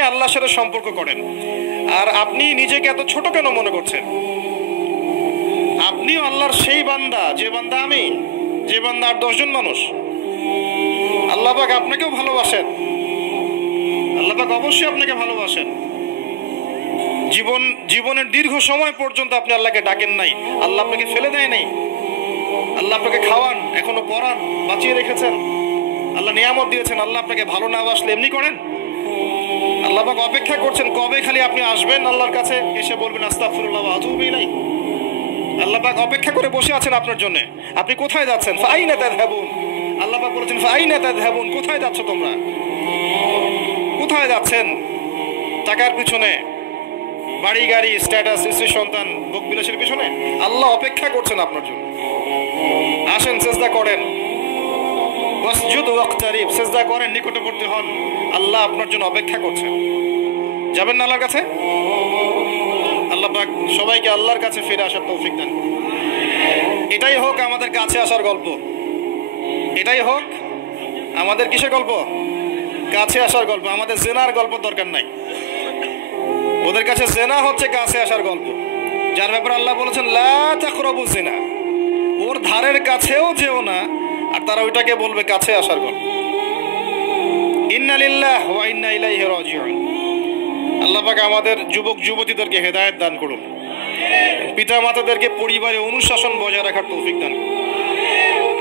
আল্লাহর সাথে সম্পর্ক করেন, আর আপনি নিজেকে এত ছোট কেন মনে করছেন? আপনিও আল্লাহর সেই বান্দা, যে বান্দা আমি, যে বান্দা আর 10 জন মানুষ। আল্লাহ পাক আপনাকেও ভালোবাসেন, আল্লাহ পাক অবশ্যই আপনাকে ভালোবাসেন। জীবনের দীর্ঘ সময় পর্যন্ত আপনি আল্লাহকে ডাকেন নাই, আল্লাহ আপনাকে ফেলে দেয় নাই। আল্লাহ আপনাকে খাওয়ান, এখনো পড়ান, বাঁচিয়ে রেখেছেন, আল্লাহ নিয়ামত দিয়েছেন। আল্লাহ আপনাকে ভালো না বাসলে এমনি করেন? আল্লাহ পাক অপেক্ষা করছেন কবে খালি আপনি আসবেন আল্লাহর কাছে, এসে বলবেন আস্তাগফিরুল্লাহ ওয়া আতুবু ইলাইহি। আল্লাহ পাক অপেক্ষা করে বসে আছেন আপনার জন্য। আপনি কোথায় যাচ্ছেন? ফাআইনা তাযহাবুন। আল্লাহ পাক বলেছেন ফাআইনা তাযহাবুন, কোথায় যাচ্ছ তোমরা? কোথায় যাচ্ছেন? টাকার পিছনে, বাড়ি গাড়ি, স্ট্যাটাস, স্ত্রী সন্তান, ভোগ বিলাসের পিছনে? আল্লাহ অপেক্ষা করছেন আপনার জন্য। আসেন, সিজদা করেন, ওয়াসজুদু ওয়াকতারিব, সিজদা করেন, নিকটবর্তী হন। আল্লাহ আপনার জন্য অপেক্ষা করছেন। যাবেন না আল্লাহর কাছে? আল্লাহ পাক সবাইকে আল্লাহর কাছে ফিরে আসার তৌফিক দেন। এটাই হোক আমাদের কাছে আসার গল্প, এটাই হোক আমাদের কিসের গল্প? কাছে আসার গল্প। আমাদের জেনার গল্প দরকার নাই, ওদের কাছে জেনা হচ্ছে কাছে আসার গল্প, যার ব্যাপারে আল্লাহ বলেছেন লা তাকরাবু জিনা, ওর ধারের কাছেও যেও না, আর তারা ওইটাকে বলবে কাছে আসার গল্প। ইন্না লিল্লাহি ওয়া ইন্না ইলাইহি রাজিউন। আল্লাহ পাক আমাদের যুবক যুবতীদেরকে হেদায়েত দান করুন, পিতা মাতাদেরকে পরিবারে অনুশাসন বজায় রাখার তৌফিক দান করুন।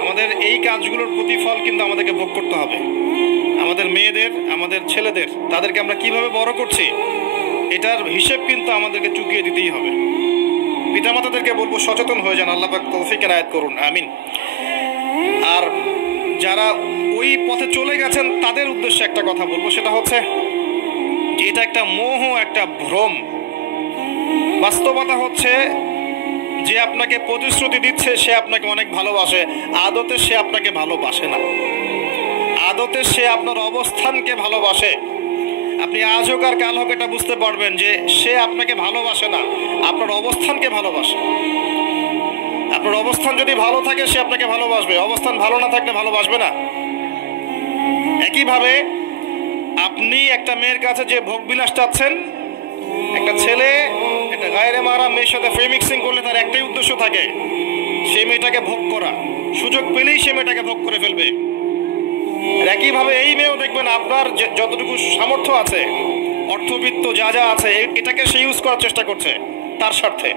আমাদের এই কাজগুলোর প্রতিফল কিন্তু আমাদেরকে ভোগ করতে হবে। আমাদের মেয়েদের, আমাদের ছেলেদের, তাদেরকে আমরা কিভাবে বড় করছি এটার হিসেব কিন্তু আমাদেরকে চুকিয়ে দিতেই হবে। পিতামাতাদেরকে বলবো সচেতন হয়ে যান। আল্লাহ পাক তৌফিক এনায়েত করুন, আমিন। আর যারা ওই পথে চলে গেছেন তাদের উদ্দেশ্যে একটা কথা বলবো, সেটা হচ্ছে যে এটা একটা মোহ, একটা ভ্রম। বাস্তবতা হচ্ছে যে আপনাকে প্রতিশ্রুতি দিচ্ছে সে আপনাকে অনেক ভালোবাসে, আদতে সে আপনাকে ভালোবাসে না। আদতে সে আপনার অবস্থানকে ভালোবাসে। আপনি আজ হোক আর কাল হোক এটা বুঝতে পারবেন যে সে আপনাকে ভালোবাসে না, আপনার অবস্থানকে ভালোবাসে। আপনার অবস্থান যদি ভালো থাকে সে আপনাকে ভালোবাসবে, অবস্থান ভালো না থাকলে ভালোবাসবে না। একইভাবে আপনি একটা মেয়ের কাছে যে ভোগবিলাস চাচ্ছেন, একটা ছেলে একটা গায়রে মাহরাম মেয়ের সাথে ফ্রেমিক্সিং করলে তার একটাই উদ্দেশ্য থাকে, সেই মেয়েটাকে ভোগ করা। সুযোগ পেলেই সে মেয়েটাকে ভোগ করে ফেলবে। একইভাবে এই মেয়েও দেখবেন আপনার যতটুকু সামর্থ্য আছে, অর্থবিত্ত যা যা আছে, এটাকে সে ইউজ করার চেষ্টা করছে তার স্বার্থে।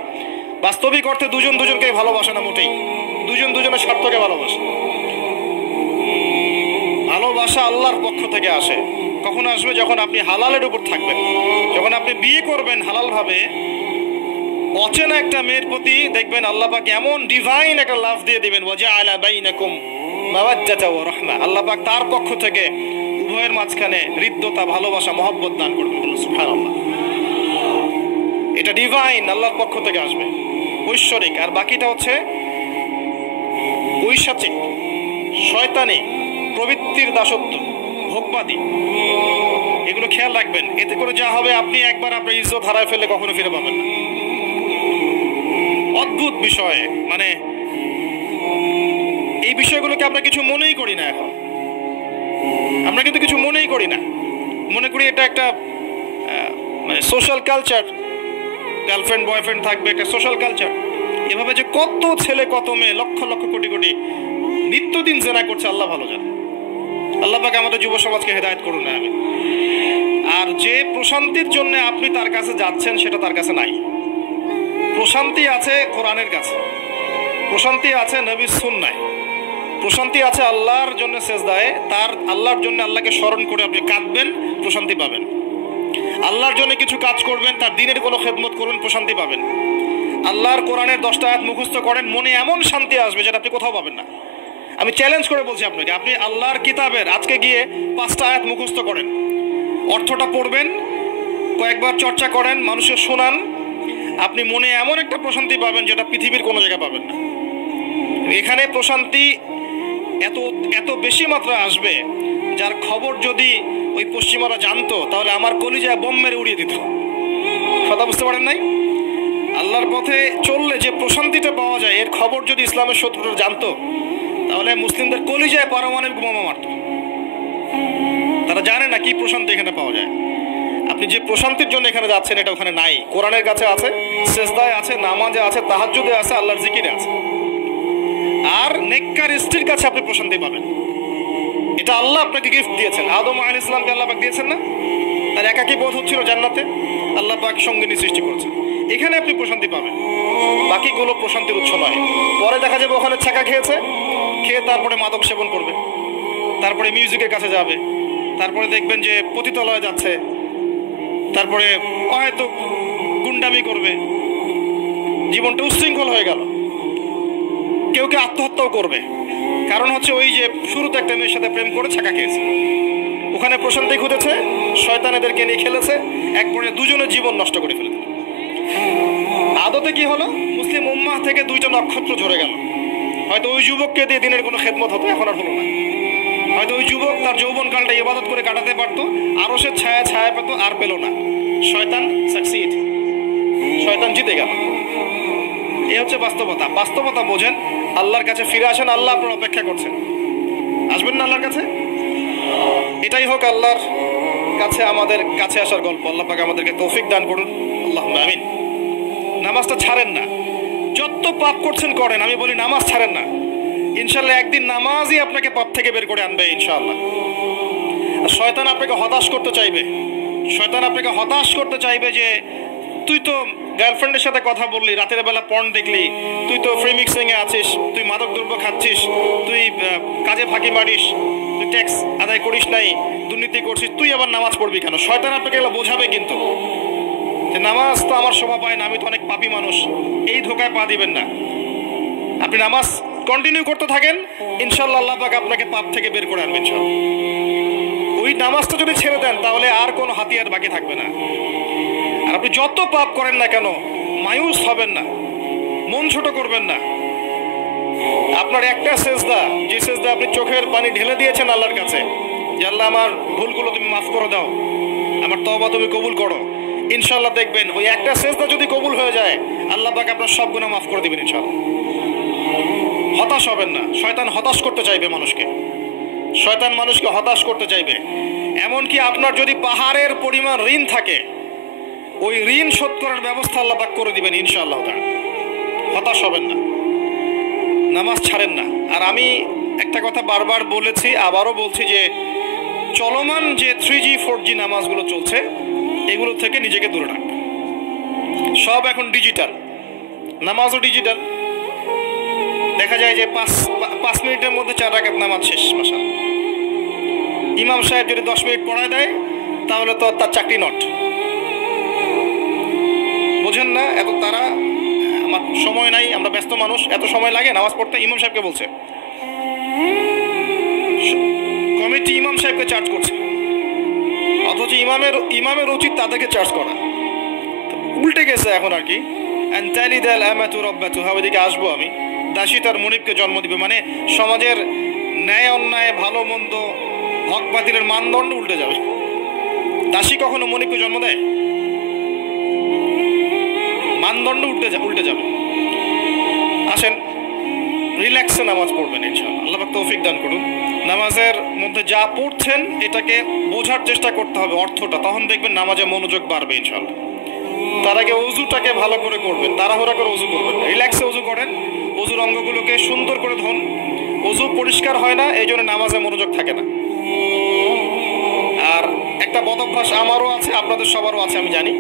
বাস্তবিক অর্থে দুজন দুজনকে ভালোবাসে না মোটেই, দুজন দুজনের স্বার্থকে ভালোবাসে। ভালোবাসা আল্লাহর পক্ষ থেকে আসে। কখন আসবে? যখন আপনি হালালের উপর থাকবেন, যখন আপনি বিয়ে করবেন হালালভাবে। অচেনা একটা মেয়ের প্রতি দেখবেন আল্লাহ পাক এমন ডিভাইন একটা লাভ দিয়ে দিবেন, ওয়াজআলা বাইনাকুম মাওয়াদ্দাতা ওয়া রাহমা। আল্লাহ পাক তার পক্ষ থেকে উভয়ের মাঝখানে হৃদ্যতা, ভালোবাসা, মহব্বত দান করবেন। সুবহানাল্লাহ। এটা ডিভাইন, আল্লাহর পক্ষ থেকে আসবে, ঐশ্বরিক। আর বাকিটা হচ্ছে ঐশাচিক, শয়তানি প্রবৃত্তির দাসত্ব, ভোগবাদী। এগুলো খেয়াল রাখবেন। এতে করে যা হবে, আপনি একবার আপনার ইজ্জত হারায় ফেললে কখনো ফিরে পাবেন না। অদ্ভুত বিষয়, মানে এই বিষয়গুলোকে আমরা কিছু মনেই করি না এখন। আমরা কিন্তু কিছু মনেই করি না, মনে করি এটা একটা মানে সোশ্যাল কালচার। গার্লফ্রেন্ড বয়ফ্রেন্ড থাকবে, একটা সোশ্যাল কালচার। এভাবে যে কত ছেলে কত মেয়ে, লক্ষ লক্ষ কোটি কোটি নিত্যদিন জেনা করছে, আল্লাহ ভালো জানে। আল্লাহ পাক আমাদের যুব সমাজকে হেদায়েত করুন না, আমি। আর যে প্রশান্তির জন্য আপনি তার কাছে যাচ্ছেন সেটা তার কাছে নাই। প্রশান্তি আছে কোরআনের কাছে, প্রশান্তি আছে নবীর সুন্নায়, প্রশান্তি আছে আল্লাহর জন্য সেজদায়। তার আল্লাহর জন্য আল্লাহকে স্মরণ করে আপনি কাঁদবেন, প্রশান্তি পাবেন। আল্লাহর জন্য কিছু কাজ করবেন, তার দিনের কোনো খেদমত করবেন, প্রশান্তি পাবেন। আল্লাহর কোরআনের 10টা আয়াত মুখস্থ করেন, মনে এমন শান্তি আসবে যেটা আপনি কোথাও পাবেন না। আমি চ্যালেঞ্জ করে বলছি আপনাকে, আপনি আল্লাহর কিতাবের আজকে গিয়ে 5টা আয়াত মুখস্থ করেন, অর্থটা পড়বেন, কয়েকবার চর্চা করেন, মানুষের শোনান, আপনি মনে এমন একটা প্রশান্তি পাবেন যেটা পৃথিবীর কোনো জায়গায় পাবেন না। এখানে প্রশান্তি এত এত বেশি মাত্রা আসবে, যার খবর যদি ওই পশ্চিমারা জানতো তাহলে আমার কলিজায় বোম মেরে উড়িয়ে দিত। কথা বুঝতে পারেন নাই? আল্লাহর পথে চললে যে প্রশান্তিটা পাওয়া যায়, এর খবর যদি ইসলামের শত্রুরা জানতো তাহলে মুসলিমদের কলিজায় পারমাণবিক বোমা মারত। তারা জানে না কি প্রশান্তি এখানে পাওয়া যায়। আপনি যে প্রশান্তির জন্য এখানে যাচ্ছেন এটা ওখানে নাই। কোরআনের কাছে আছে, সেজদায় আছে, নামাজে আছে, তাহাজ্জুদে আছে, আল্লাহর জিকিরে আছে। আর নেককার স্ত্রীর কাছে আপনি প্রশান্তি পাবেন। এটা আল্লাহ আপনাকে গিফট দিয়েছেন। আদম আলাইহিস সালামকে আল্লাহ পাক দিয়েছেন না? তার একাকী বোধ হচ্ছিল জান্নাতে, আল্লাহ পাক সঙ্গিনী সৃষ্টি করেছেন। এখানে আপনি প্রশান্তি পাবেন, বাকিগুলো প্রশান্তির উৎস নয়। পরে দেখা যাবে ওখানে ছাকা খেয়েছে, খেয়ে তারপরে মাদক সেবন করবে, তারপরে মিউজিকের কাছে যাবে, তারপরে দেখবেন যে পতিতালয়ে যাচ্ছে, তারপরে হয়তো গুন্ডামি করবে, জীবনটা উচ্ছৃঙ্খল হয়ে গেল। কেউ কেউ আত্মহত্যাও করবে, কারণ হচ্ছে ওই যে শুরুতে একটা মেয়ের সাথে প্রেম করে ছাকা খেয়েছে, ওখানে প্রশান্তি খুঁজেছে, শয়তান এদেরকে নিয়ে খেলেছে, একবারে দুজনের জীবন নষ্ট করে ফেলেছে। আদতে কি হলো, মুসলিম উম্মাহ থেকে 2টা নক্ষত্র ঝরে গেল। হয়তো ওই যুবককে দিয়ে দিনের কোনো খেদমত হতো, এখন আর হলো না। হয়তো ওই যুবক তার যৌবনকালটা ইবাদত করে কাটাতে পারতো, আরো সে ছায়া পেত, আর পেল না। শয়তান সাকসিড, শয়তান জিতে গেল। এই হচ্ছে বাস্তবতা। বাস্তবতা বোঝেন, আল্লাহর কাছে ফিরে আসেন, আল্লাহ আপনার অপেক্ষা করছেন। আসবেন না আল্লাহর কাছে? এটাই হোক আল্লাহর কাছে আমাদের কাছে আসার গল্প। আল্লাহ পাক আমাদেরকে তৌফিক দান করুন, আল্লাহুম্মা আমিন। নামাজটা ছাড়েন না, যত পাপ করছেন করেন, আমি বলি নামাজ ছাড়েন না। ইনশাল্লাহ একদিন নামাজই আপনাকে পাপ থেকে বের করে আনবে ইনশাআল্লাহ। আর শয়তান আপনাকে হতাশ করতে চাইবে, শয়তান আপনাকে হতাশ করতে চাইবে যে তুই তো গার্লফ্রেন্ডের সাথে কথা বললি, রাতের বেলা পর্ন দেখলি, তুই তো ফ্রি মিক্সিং এ আছিস, তুই মাদক দ্রব্য খাচ্ছিস, তুই কাজে ফাঁকি মারিস, তুই ট্যাক্স আদায় করিস নাই, দুর্নীতি করছিস, তুই আবার নামাজ পড়বি কেন? শয়তান আপনাকে এগুলো বোঝাবে, কিন্তু যে নামাজ তো আমার শোভা পায় না, আমি তো অনেক পাপী মানুষ। এই ধোকায় পা দিবেন না। আপনি নামাজ কন্টিনিউ করতে থাকেন, ইনশাআল্লাহ আল্লাহ পাক আপনাকে পাপ থেকে বের করে আনবেন। ওই নামাজটা যদি ছেড়ে দেন তাহলে আর কোনো হাতিয়ার বাকি থাকবে না। আর আপনি যত পাপ করেন না কেন, মায়ুস হবেন না, মন ছোট করবেন না। আপনার একটা সেজদা, যে সেজদা আপনি চোখের পানি ঢেলে দিয়েছেন আল্লাহর কাছে, যে আল্লাহ আমার ভুলগুলো তুমি মাফ করে দাও, আমার তওবা তুমি কবুল করো, ইনশাআল্লাহ দেখবেন ওই একটা সেজদা যদি কবুল হয়ে যায়, আল্লাহ পাক আপনার সব গুনাহ মাফ করে দিবেন ইনশাআল্লাহ। হতাশ হবেন না। শয়তান হতাশ করতে চাইবে মানুষকে, শয়তান মানুষকে হতাশ করতে চাইবে। এমনকি আপনার যদি পাহাড়ের পরিমাণ ঋণ থাকে, ওই ঋণ শোধ করার ব্যবস্থা আল্লাহ পাক করে দিবেন ইনশাআল্লাহ। হতাশ হবেন না, নামাজ ছাড়েন না। আর আমি একটা কথা বারবার বলেছি, আবারও বলছি, যে চলমান যে 3G 4G নামাজগুলো চলছে, এগুলো থেকে নিজেকে দূরে রাখবেন। সব এখন ডিজিটাল, নামাজও ডিজিটাল। দেখা যায় যে 5 মিনিটের মধ্যে 4 রাকাত নামাজ শেষ। মাশাআল্লাহ, ইমাম সাহেব যদি 10 মিনিট পড়ায় দেয় তাহলে তো তার চাকরি নট। বোঝেন না? এত তারা, আমার সময় নাই, আমরা ব্যস্ত মানুষ, এত সময় লাগে নামাজ পড়তে? ইমাম সাহেবকে বলছে, কমিটি ইমাম সাহেবকে চার্জ করছে, অথচ ইমামের উচিত তাদেরকে চার্জ করা। উল্টে গেছে এখন আর কি। ওইদিকে আসবো আমি। দাসী তার মনিবকে জন্ম দিবে, মানে সমাজের ন্যায় অন্যায়, ভালো মন্দ, হক বাতিলের মানদণ্ড উল্টে যাবে। দাসী কখনো মনিবকে জন্ম দেয়? মানদণ্ড উল্টে যাবে। আসেন, রিল্যাক্সে নামাজ পড়বেন ইনশাআল্লাহ। আল্লাহ পাক তৌফিক দান করুন। নামাজের মধ্যে যা পড়ছেন এটাকে বোঝার চেষ্টা করতে হবে অর্থটা, তখন দেখবেন নামাজে মনোযোগ বাড়বে ইনশাআল্লাহ। তার আগে ওযুটাকে ভালো করে করবেন, তাড়াহুড়া করে ওযু করবেন, রিল্যাক্সে ওযু করেন, ওযুর অঙ্গগুলোকে সুন্দর করে ধোন। ওযু পরিষ্কার হয় না, এই জন্য নামাজে মনোযোগ থাকে না। আর একটা বদ অভ্যাস আমারও আছে, আপনাদের সবারও আছে আমি জানি।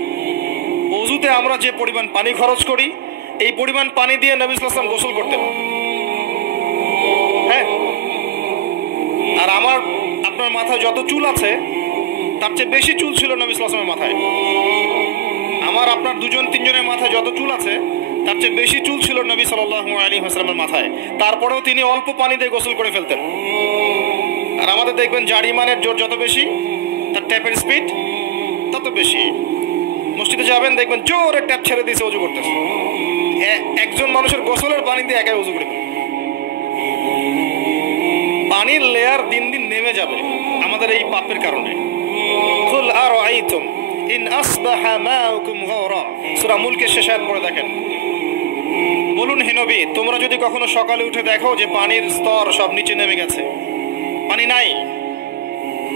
ওযুতে আমরা যে পরিমাণ পানি খরচ করি, এই পরিমাণ পানি দিয়ে নবী সাল্লাল্লাহু আলাইহি ওয়াসাল্লাম গোসল করতেন। হ্যাঁ, আর আপনার মাথায় যত চুল আছে তার চেয়ে বেশি চুল ছিল নবী সাল্লাল্লাহু আলাইহি ওয়াসাল্লামের মাথায়। আপনার 2-3 জনের মাথায় যত চুল আছে তার চেয়ে বেশি চুল ছিল নবী সাল্লাল্লাহু আলাইহি ওয়াসাল্লামের মাথায়। তারপরেও তিনি অল্প পানি দিয়ে গোসল করে ফেলতেন। আর আমাদের দেখবেন জারিমানের জোর যত বেশি, তার ট্যাপের স্পিড তত বেশি। মসজিদে যাবেন, দেখবেন জোরে ট্যাপ ছেড়ে দিয়েছে, ওযু করতেছে। একজন মানুষের গোসলের পানি দিয়ে একাই ওযু করে ফেলে। পানির লেয়ার দিন দিন নেমে যাবে আমাদের এই পাপের কারণে। কুল আরাআইতুম ইন আসবাহা মাউকুম গাওরা, সূরা মুলকের শেষ আয়াত পড়ে দেখেন। বলুন হে নবী, তোমরা যদি কখনো সকালে উঠে দেখো যে পানির স্তর সব নিচে নেমে গেছে, পানি নাই,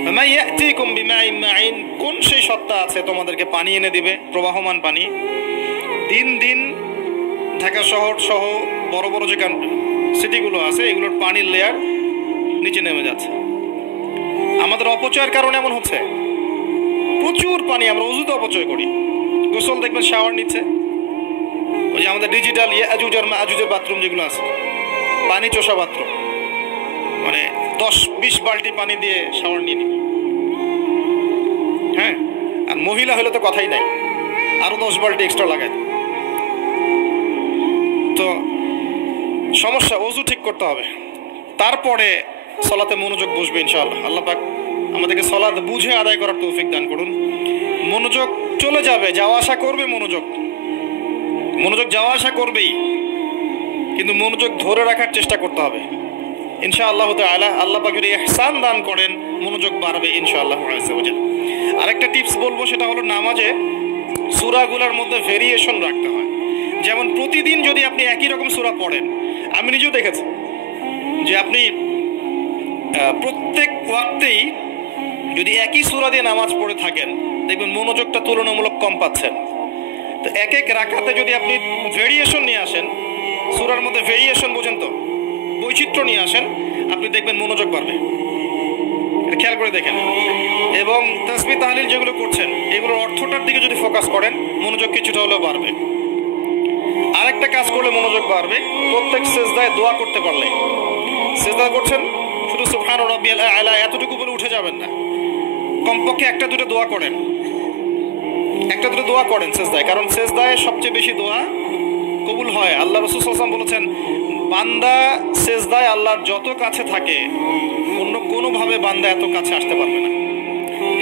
ফামা ইয়াতিকুম বিমাইন মাইন, কোন সেই সত্তা আছে তোমাদেরকে পানি এনে দিবে, প্রবাহমান পানি। দিন দিন ঢাকা শহর সহ বড় বড় যে সিটিগুলো আছে এগুলোর পানির লেয়ার নিচে নেমে যাচ্ছে। আমাদের অপচয়ের কারণে এমন হচ্ছে। প্রচুর পানি আমরা অযুতে অপচয় করি। গোসল দেখবেন শাওয়ার নিচ্ছে, ওই যে আমাদের ডিজিটাল আজুজের বাথরুম যেগুলো আছে, পানি চোষা বাথরুম, মানে 10-20 বালতি পানি দিয়ে শাওয়ার নিয়ে নিবি। হ্যাঁ, আর মহিলা হলে তো কথাই নাই, আরো 10 বালতি এক্সট্রা লাগায়। তো সমস্যা, ওযু ঠিক করতে হবে, তারপরে সালাতে মনোযোগ বসবে ইনশাআল্লাহ। আল্লাহ পাক আমাদেরকে সালাত বুঝে আদায় করার তৌফিক দান করুন। মনোযোগ চলে যাবে, যাওয়া আসা করবে, মনোযোগ যাওয়া আসা করবেই, কিন্তু মনোযোগ ধরে রাখার চেষ্টা করতে হবে ইনশাআল্লাহ তাআলা। আল্লাহ পাক যদি ইহসান দান করেন মনোযোগ বাড়বে ইনশাআল্লাহ আযজা ওয়া জাল। আরেকটা টিপস বলবো, সেটা হলো নামাজে সূরাগুলোর মধ্যে ভেরিয়েশন রাখতে হয়। যেমন প্রতিদিন যদি আপনি একই রকম সূরা পড়েন, আমি নিজেও দেখেছি যে আপনি প্রত্যেক ওয়াক্তেই যদি একই সূরা দিয়ে নামাজ পড়ে থাকেন, দেখবেন মনোযোগটা তুলনামূলক কম পাচ্ছেন। তো এক এক রাকাতে যদি আপনি ভেরিয়েশন নিয়ে আসেন, সূরার মধ্যে ভেরিয়েশন বোঝেন তো, বৈচিত্র্য নিয়ে আসেন, আপনি দেখবেন মনোযোগ বাড়বে। এটা খেয়াল করে দেখেন। এবং তাসবিহ তাহলিল যেগুলো করছেন এগুলোর অর্থটার দিকে যদি ফোকাস করেন, মনোযোগ কিছুটা হলেও বাড়বে। আরেকটা কাজ করলে মনোযোগ বাড়বে, প্রত্যেক সেজদায় দোয়া করতে পারলে। সেজদা করছেন, শুধু সুবহান রাব্বিয়াল আ'লা এতটুকু বলে উঠে যাবেন না, কমপক্ষে একটা দুটো দোয়া করেন, সেজদায়। কারণ সেজদায় সবচেয়ে বেশি দোয়া কবুল হয়। আল্লাহ রাসূল সাল্লাল্লাহু আলাইহি ওয়াসাল্লাম বলেছেন, বান্দা সেজদায় আল্লাহর যত কাছে থাকে অন্য কোনোভাবে বান্দা এত কাছে আসতে পারবে না।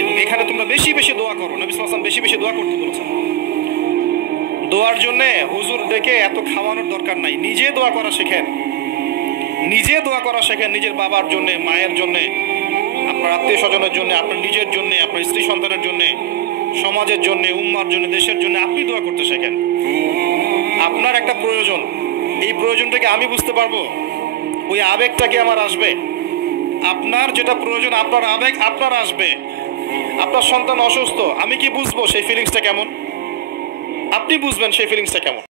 এবং এখানে তোমরা বেশি বেশি দোয়া করো। নবী সাল্লাল্লাহু আলাইহি ওয়াসাল্লাম বেশি বেশি দোয়া করতে বলেছেন। দোয়ার জন্য হুজুর ডেকে এত খাওয়ানোর দরকার নাই, নিজে দোয়া করা শেখেন, নিজের বাবার জন্য, মায়ের জন্য, আপনার আত্মীয় স্বজনের জন্য, আপনার নিজের জন্য, আপনার স্ত্রী সন্তানের জন্য, সমাজের জন্য, উম্মার জন্য, দেশের জন্য আপনি দোয়া করতে শেখেন। আপনার একটা প্রয়োজন, এই প্রয়োজনটাকে আমি বুঝতে পারবো, ওই আবেগটা কি আমার আসবে? আপনার যেটা প্রয়োজন, আপনার আবেগ আপনার আসবে। আপনার সন্তান অসুস্থ, আমি কি বুঝবো সেই ফিলিংসটা কেমন? আপনি বুঝবেন সেই ফিলিংসটা কেমন।